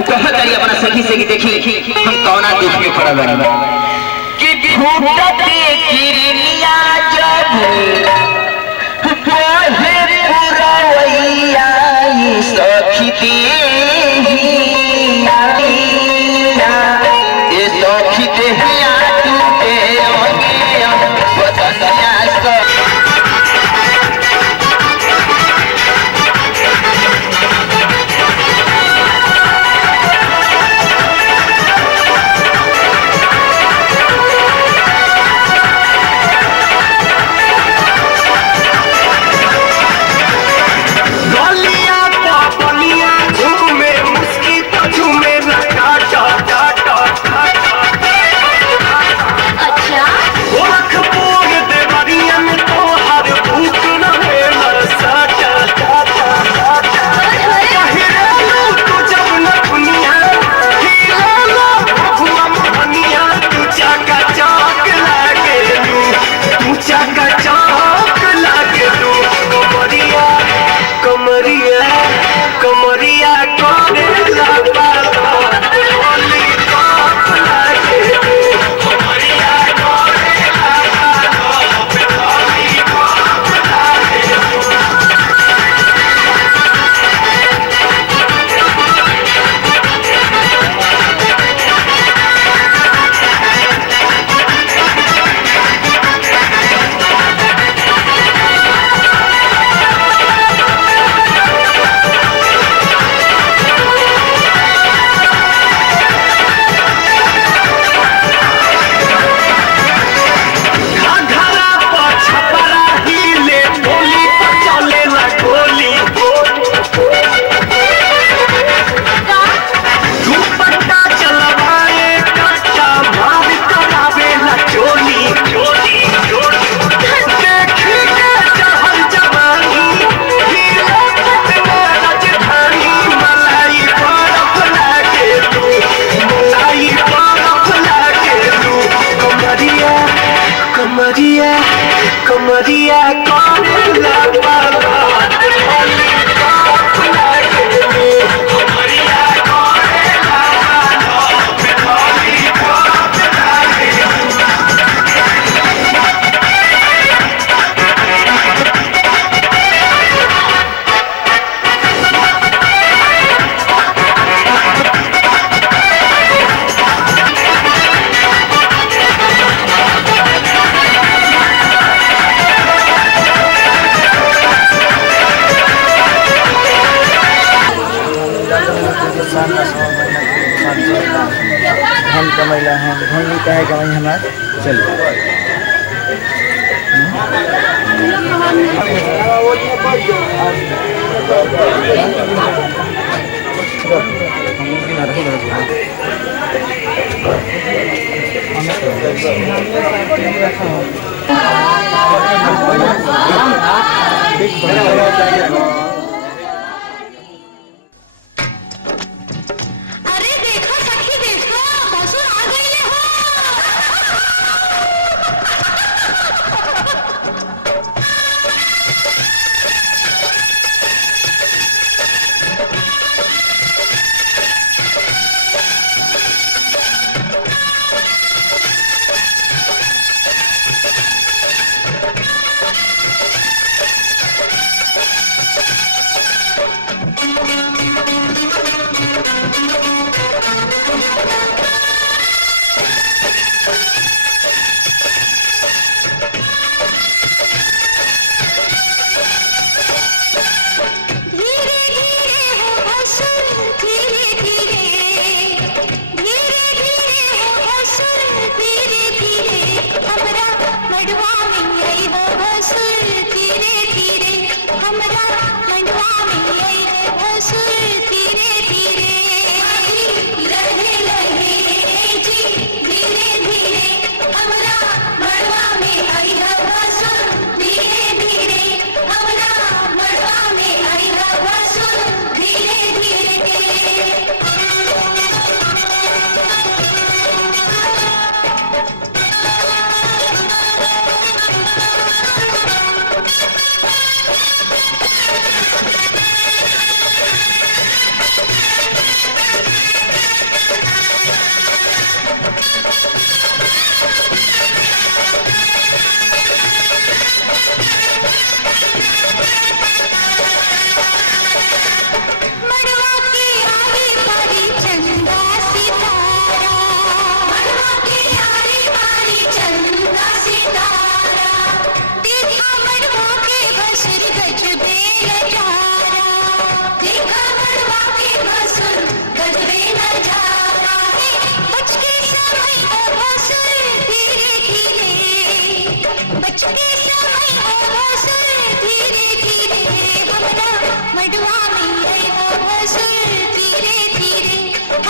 कहतरी अपना सखी से कि देखी हम कौना दुख में पड़ल बानी कि फूटते किरनिया जब कोहे पुरवैया सखी देहिया ए सखी देहिया टूटे अंगे बदनिया हम कमैला हम भंगी कहे गई हमार चलिए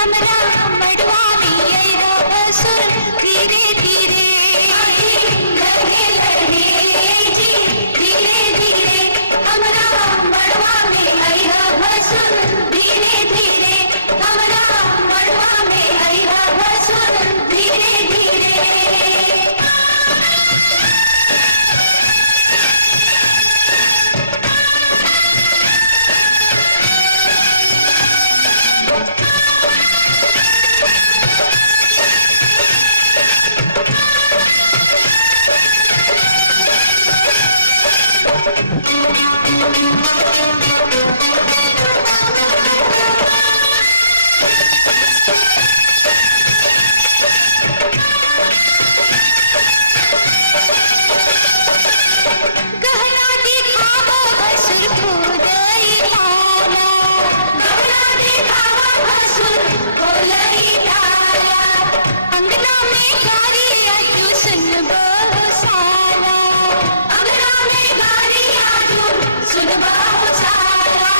हमरा मड़वा में अइहा भसुर धीरे धीरे लहे लहे जी धीरे धीरे हमरा मड़वा में अइहा भसुर धीरे धीरे हमरा मड़वा में अइहा भसुर धीरे धीरे गहना दिखावा भसुर खोलई ताला गहना दिखावा भसुर खोलई ताला अंगना में गारी आजू सुनबो साला अंगना में गारी आजू सुनबो साला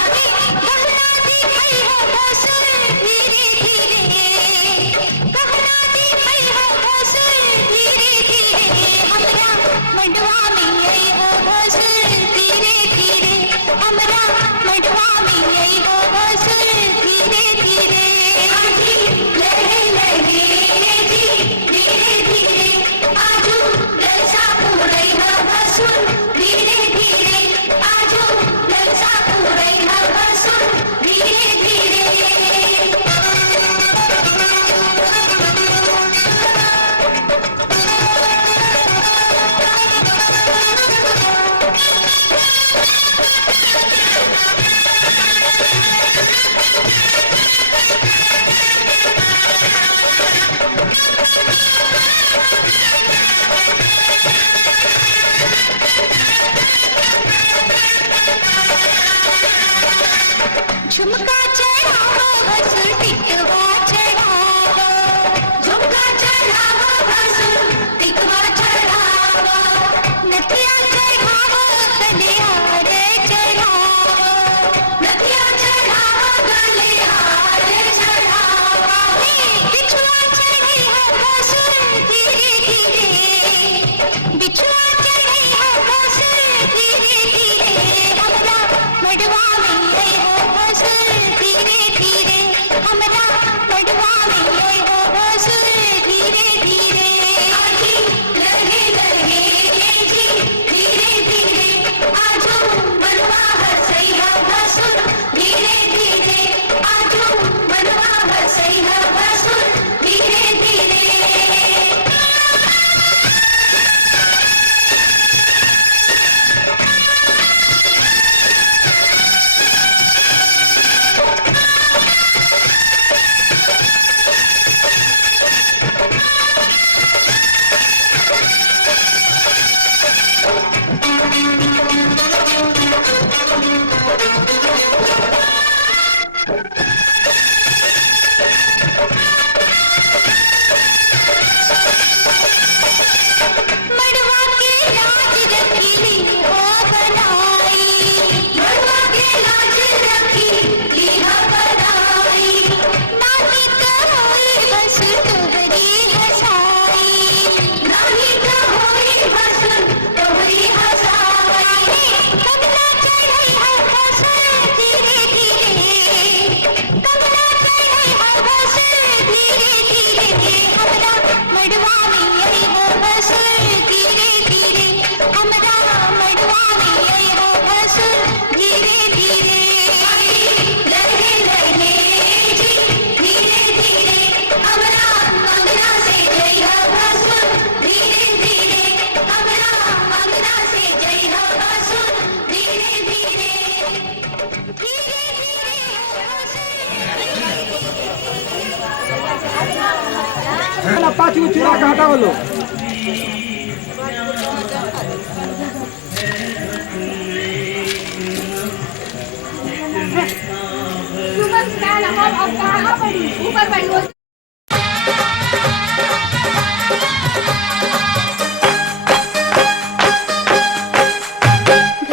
गहना दिखाइहा भसुर धीरे धीरे गहना दिखाइहा भसुर धीरे धीरे हमरा मंडवा में अइहा भसुर धीरे धीरे हमरा मंडवा में अइहा भसुर धीरे धीरे लहे लहे जी धीरे धीरे आजू ललसा पुरैहा भसुर धीरे धीरे आजू ललसा पुरैहा भसुर धीरे धीरे झुमका चढ़ावा भसुर टिकवा चढ़ावा झुमका चढ़ावा भसुर टिकवा चढ़ावा नथिया चढ़ावा गले हार चढ़ावा नथिया चढ़ावा गले हार चढ़ावा बिछुआ चढ़ैहा भसुर धीरे धीरे बिछुआ चढ़ैहा भसुर धीरे धीरे हमरा मड़वा में अइहा भसुर धीरे धीरे हमरा मड़वा में अइहा भसुर धीरे धीरे लहे लहे जी धीरे धीरे आजू मड़वा हसैहा भसुर धीरे धीरे आजू मड़वा हसैहा भसुर धीरे धीरे मड़वा के लाज रखी हो बनाई मड़वा के लाज रखी लीहा बनाई नाही त होई भसुर तोहरी हसाई नाही त होई भसुर तोहरी हसाई कंगना चढ़ैहा भसुर धीरे धीरे कंगना चढ़ैहा भसुर धीरे धीरे हमरा मड़वा में अइहा भसुर धीरे धीरे हमरा मड़वा में अइहा भसुर धीरे धीरे लहे लहे जी धीरे धीरे हमरा अंगना से जइहा भसुर धीरे धीरे हमरा अंगना से जइहा भसुर धीरे धीरे धीरे ना पाँच गो चूड़ा का हटाओ लो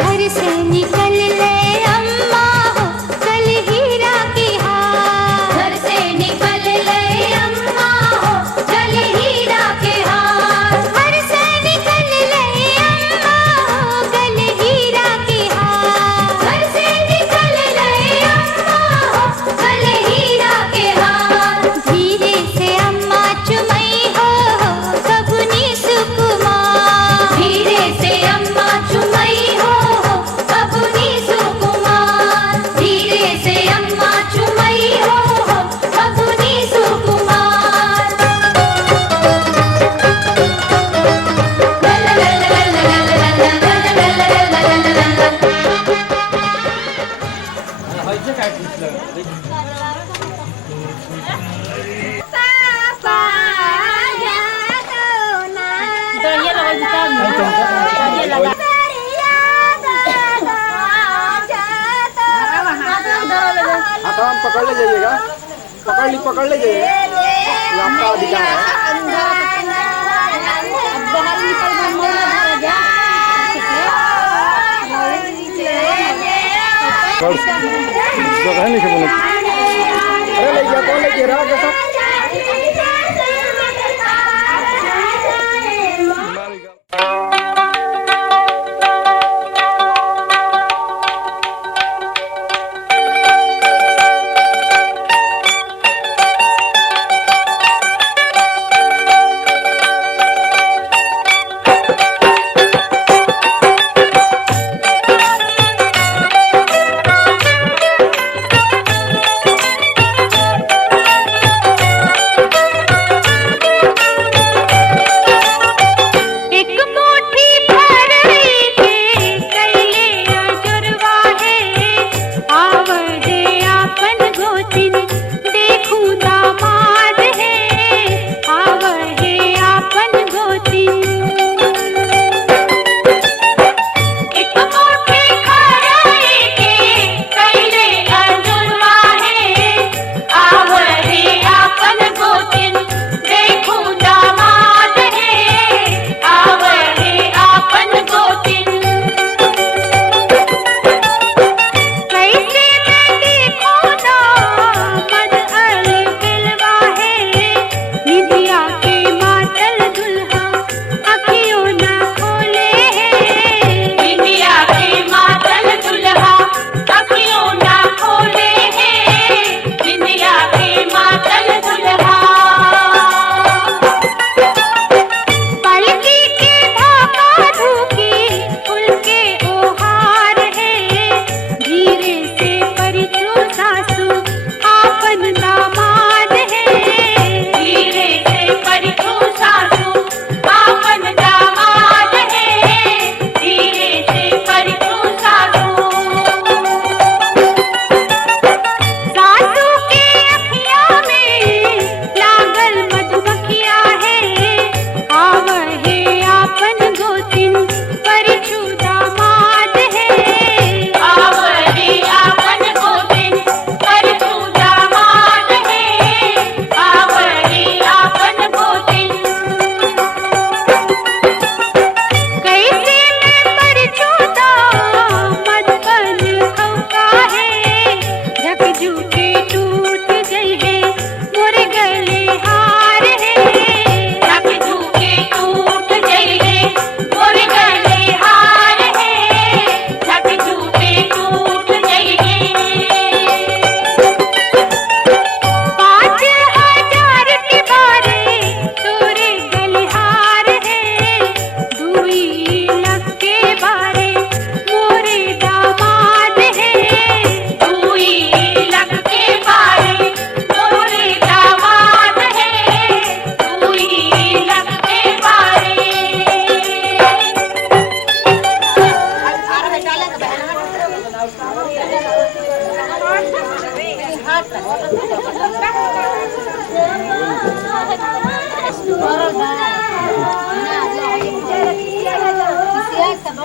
घर से निकल ले अम्मा हो कल हीरा की हार घर से निकल पकड़ ले जाइएगा, पकड़ ले जाइएगा, ये आपका अधिकार है। जगह नहीं बोलो, अरे ले गया कौन ले गया रहा कैसा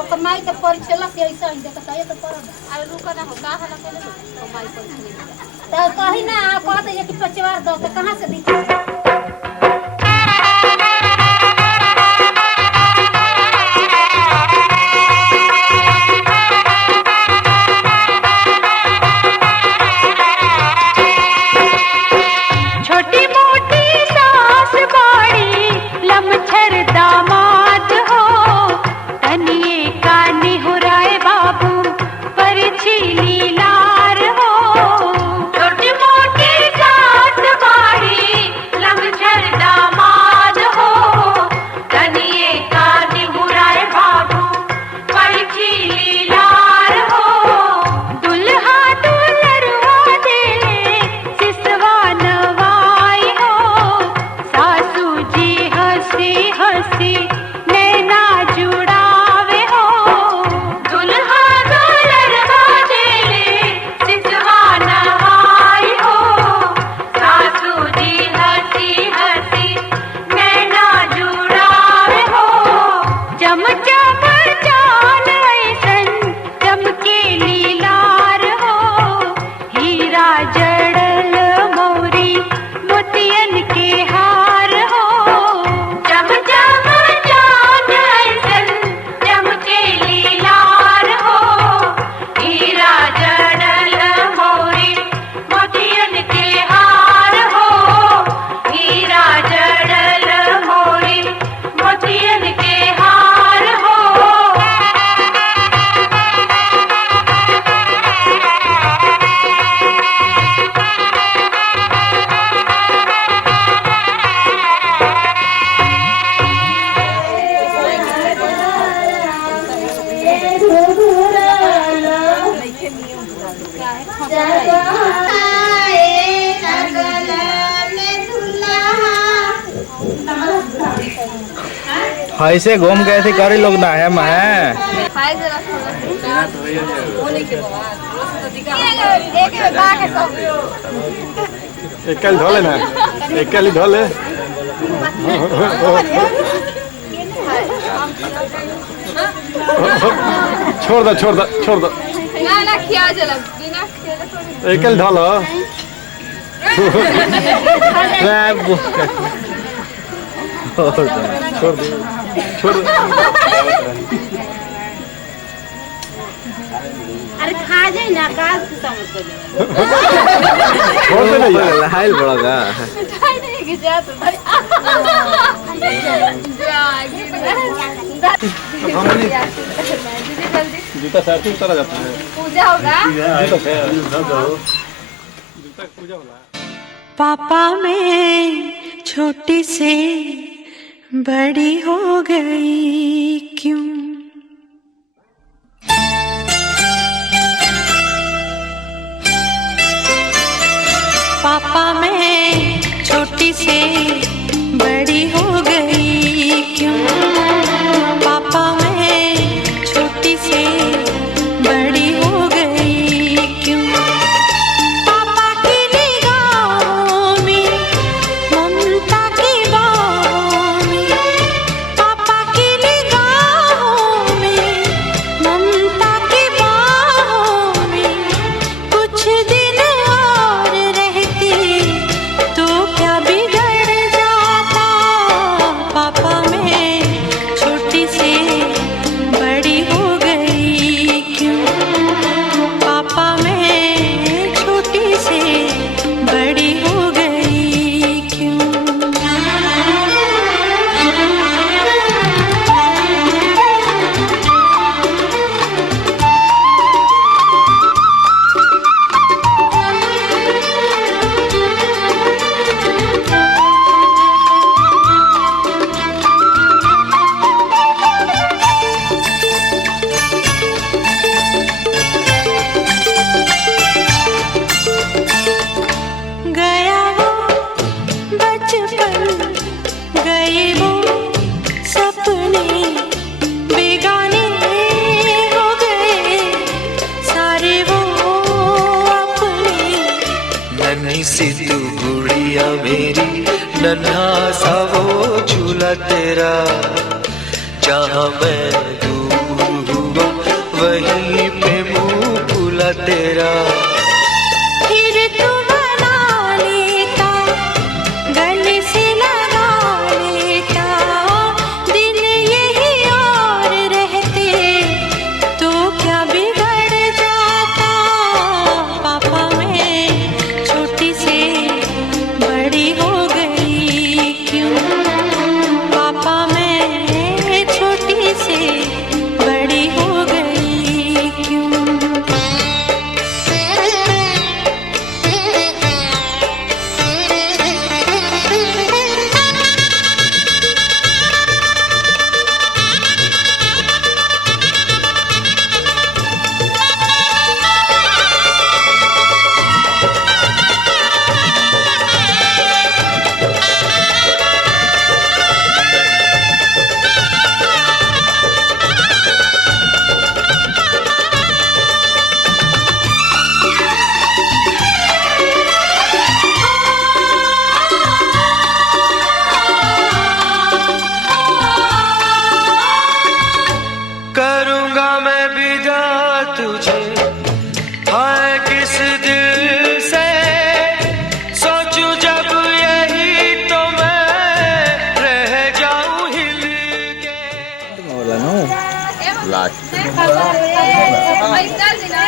कमाई तो परिचला से ऐसा ही देखा ये तो पर अरे रुका ना हो का हला के कमाई पर तो कहीं ना कहते ये कि पचवार दो तो कहां से दी छोटी मोटी सास बाड़ी ऐसे घूम गए थे करी लोग ना है मैं खाए जरा थोड़ा होने के बाद एक बार सब एक कल धो लेना, एक कल ही धो ले। छोड़ दो छोड़ दो छोड़ दो, ना ना खिया जला बिना खेले थोड़ी एक कल धो लो। छोड़ दो छोड़ दो। अरे खा जाए ना काज की समझ को छोड़ दे नहीं हाइल पड़ेगा खाई नहीं कि जा तो भाई जूता साथ ही उतारा जाता है। पूजा होगा जूता पूजा वाला। पापा मैं छोटी से बड़ी हो गई क्यों? पापा मैं छोटी से बड़ी हो गई क्यों? पापा मैं छोटी से बड़ी हो गई क्यों? पापा की निगाहों में ममता की बाहों में, पापा की निगाहों में ममता की बाहों में कुछ दिन और रहती तो क्या बिगड़ जाता? पापा मैं छोटी से बड़ी हो गई क्यों? पापा मैं छोटी से बड़ी हो गई क्यों? गया वो बचपन, गए वो सपने, बेगाने हो गए सारे वो अपने। नन्ही सी तू गुड़िया मेरी, नन्हा सा वो झूला तेरा, जहाँ मैं दूर हुआ वहीं पे मुँह फूला तेरा। फिर तू मना लेता, गले से लगा लेता, दिन यही और रहते तो क्या बिगड़ जाता? पापा मैं छोटी से बड़ी हो गई क्यों? पापा मैं छोटी से बड़ी हो गई क्यों? करूँगा मैं विदा तुझे, हाय किस दिल से सोचूं जब यही तो मैं रह जाऊं हिल के। बोला नो लास्ट भाई चल दिना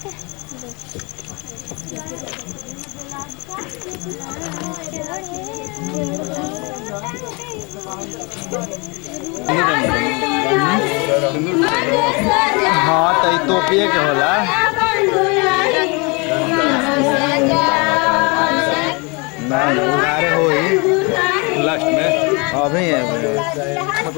हाँ तो तो पिए के होला ना उधारे हो लास्ट में अभी है अब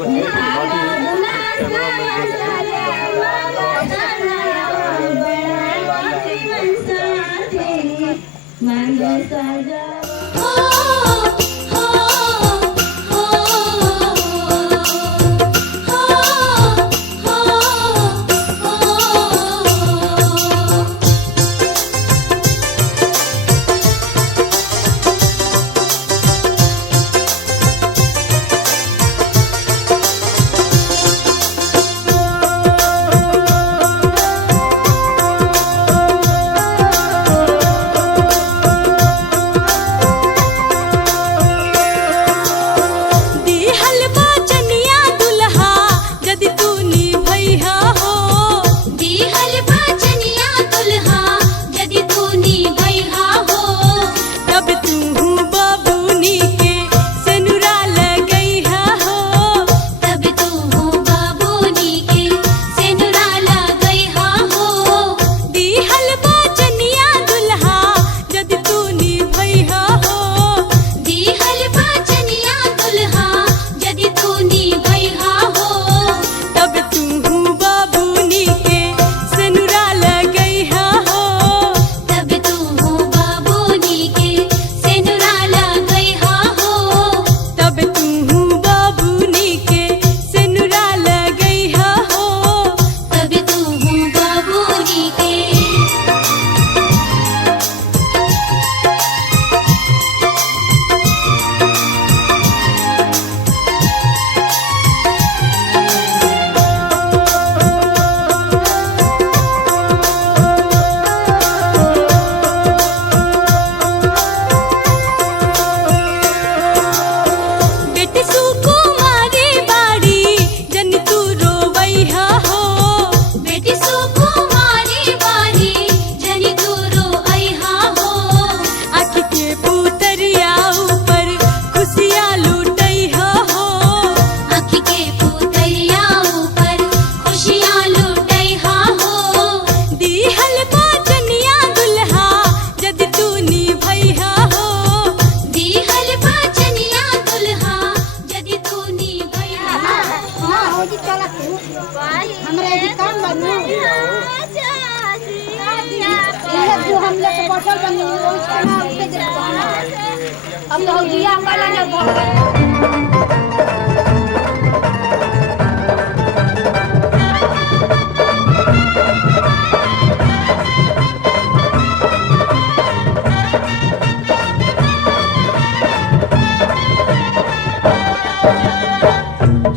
तो दिया वाला ना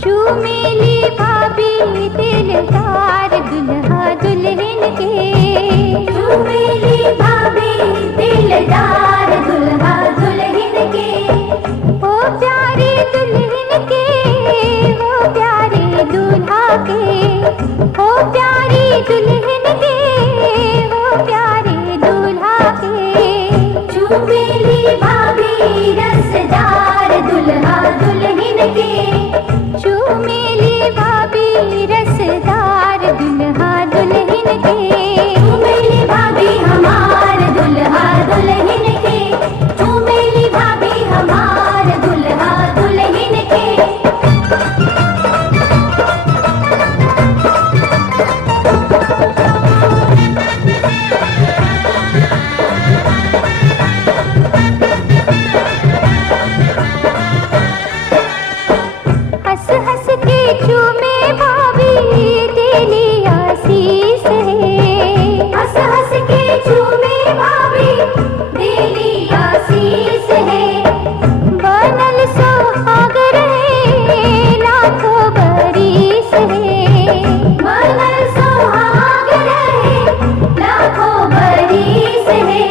चूमेली भाभी दिलदार दुल्हा दुल्हन के, चूमेली भाभी दिलदार दुल्हा दुल्हन के, ओ प्यारे दुल्हन के, ओ प्यारे दूल्हा के, ओ प्यारी दुल्हन के, ओ प्यारे दूल्हा के। चूमेली भाभी रसदार दुल्हा दुल्हन के, चूमेली भाभी रसदार दुल्हा दुल्हन के, चूमेली भाभी हमार दुल्हा दुल्हन के, चूमेली भाभी हमार दुल्हा दुल्हन के। हंस हंस के चूमे भाभी तेरी आशीष है, हंस हंस के चूमे भाभी तेरी आशीष है। बनल सुहाग रहे लाखों बरिस है, बनल सुहाग रहे लाखों बरिस है।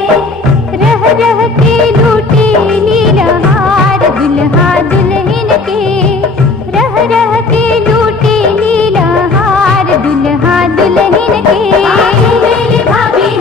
रह रह के लूटे नीलहार दुल्हा दुल्हन के, रह रह के लूटे नीलहार दुल्हा दुल्हन के। चूमेली भाभी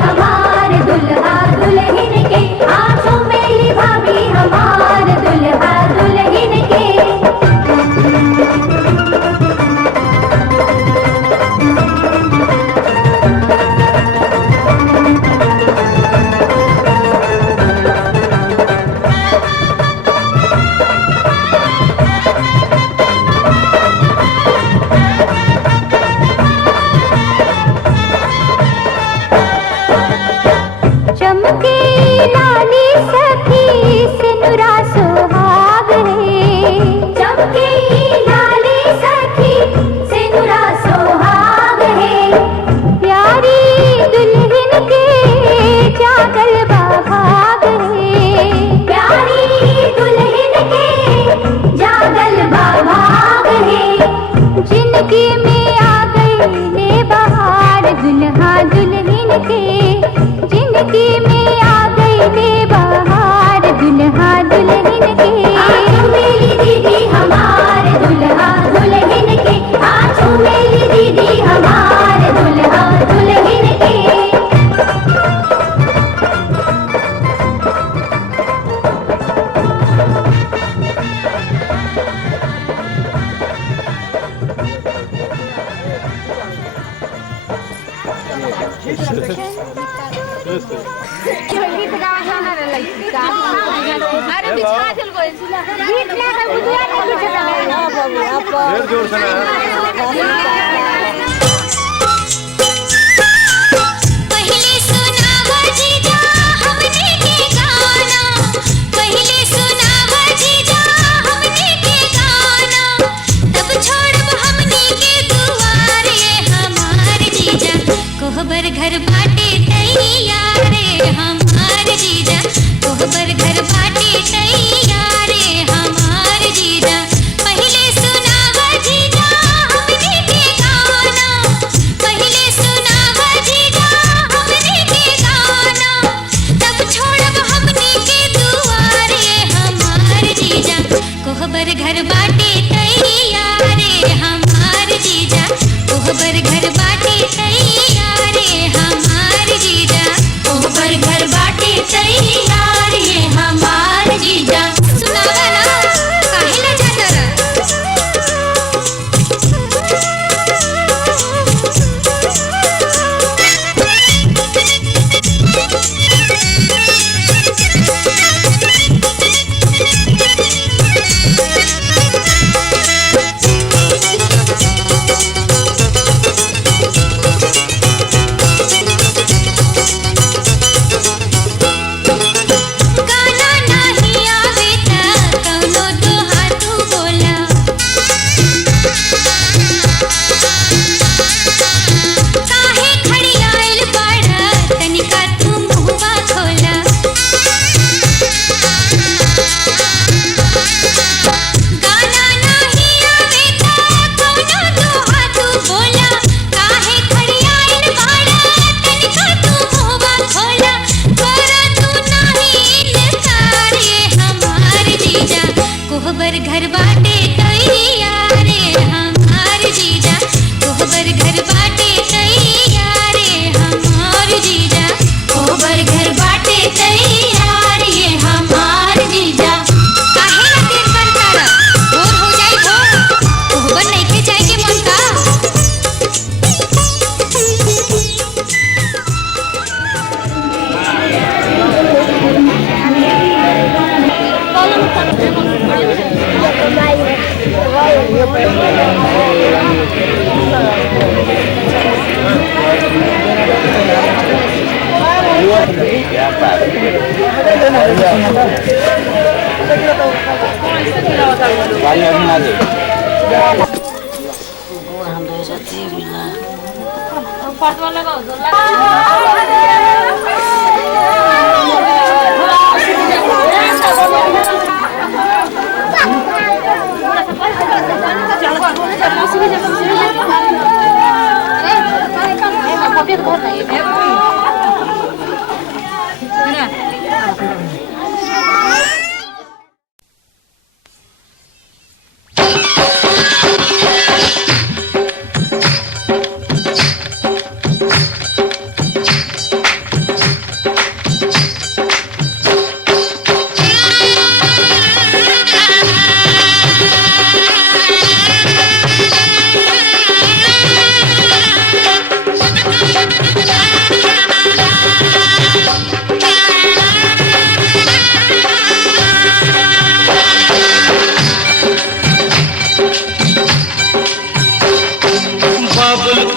चमके लाली सखी सिनुरा सुहाग है, चमके लाली सखी सिनुरा सुहाग है। प्यारी दुल्हन के जागल भाग है, प्यारी दुल्हन के जागल भाग है। जिंदगी में आ गई ले बहार दुल्हा दुल्हन के, जिंदगी में आ गई ले बहार दुल्हा दुल्हन के। आजू मेरी दीदी हमार दुल्हा दुल्हन के, आजू मेरी दीदी हमार दुल्हा दुल्हन के। ढेर जोर से ना। पहले सुनावा जीजा हमने के गाना, पहले सुनावा जीजा हमने के गाना, तब छोड़ब हमने के दुआरे हमार जीजा, कोहबर घर बाटे तैयार हमार जीजा, कोहबर घर बाटे तैयार हमार जीजा। पहले सुनावा जीजा हमने के गाना, पहले सुनावा जीजा हमने के गाना, तब छोड़ब हमने के दुआरे हमार जीजा, कोहबर घर बाटे तैयार हमार जीजा, कोहबर घर बाटे तैयार हमार जीजा, कोहबर घर बाटे तैयार हमार जीजा। सुनावा ना काहे ना जाता रा। गाना नाही आवे त कौनो दोहा तू बोला, काहे खड़ी आइल बाड़ा तनिका तू मुहवा खोला। गाना नाही आवे त कौनो दोहा तू बोला, काहे खड़ी आइल बाड़ा तनिका तू मुहवा खोला। तोरा तू नाही इनकार हमार जीजा, कोहबर घर बाटे तैयार हमार जीजा, कोहबर घर बाटे तैयार हमार जीजा, कोहबर घर बाटे तैयार हमार जीजा। काहे ना देर करता रा, भोर हो जाई भोर, कोहबर नइखे जाए के मन का।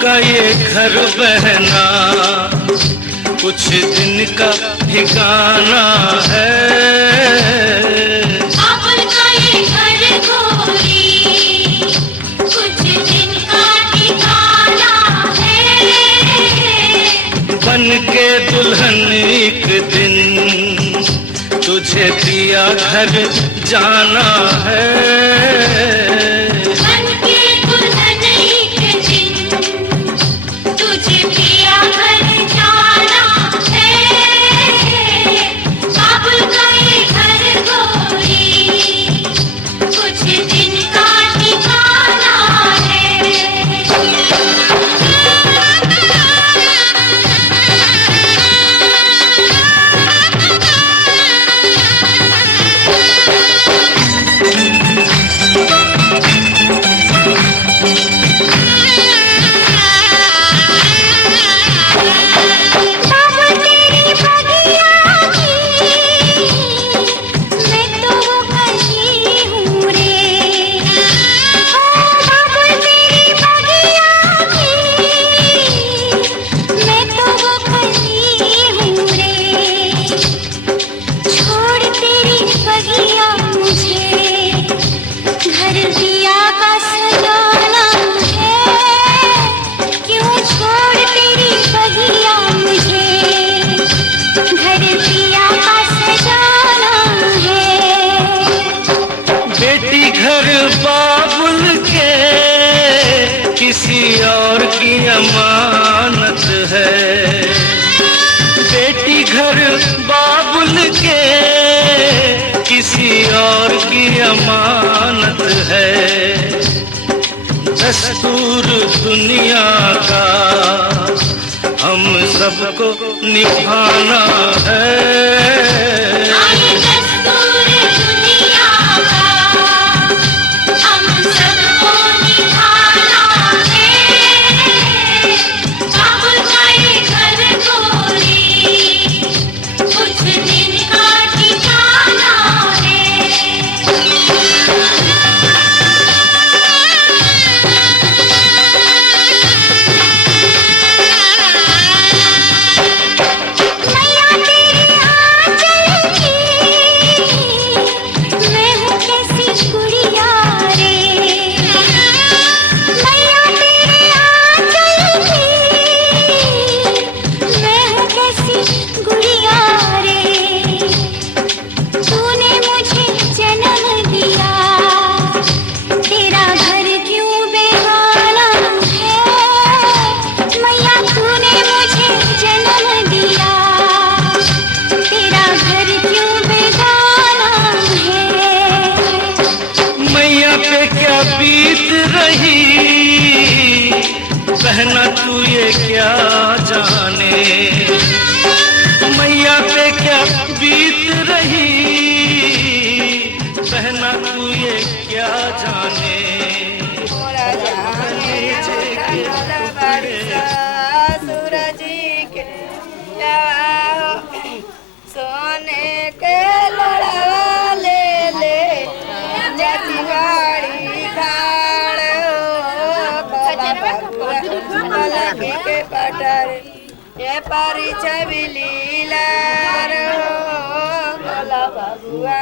का ये घर बहना कुछ दिन का ठिकाना है। बाबुल का ये घर गोरी कुछ दिन का ठिकाना है। बन के दुल्हन एक दिन तुझे दिया घर जाना है। बन के दुल्हन एक दिन तुझे दिया घर जाना है। बाबुल का ये घर गोरी कुछ दिन का ठिकाना किसी और की अमानत है। बेटी घर बाबुल के किसी और की अमानत है। दस्तूर दुनिया का हम सबको निभाना है। बहना तू ये क्या जाने, मैया पे क्या बीत रही। बहना तू ये क्या जाने। सूरज के सोने के लड़वा ले ले जतिवाड़ी खाड़ के पटर ये परी छबिली लार गोला बबुआ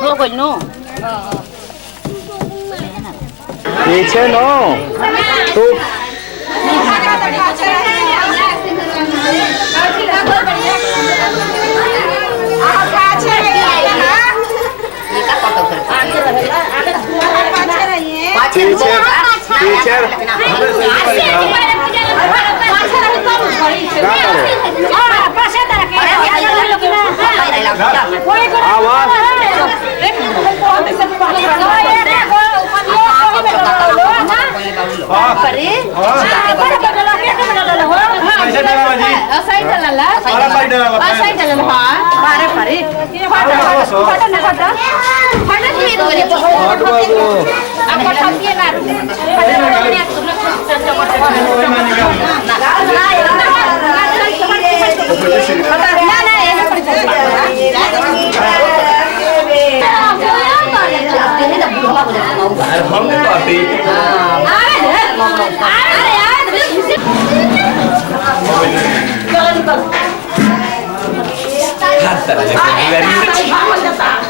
हो गइल नो पीछे नो तू पीछे पीछे हर तरह से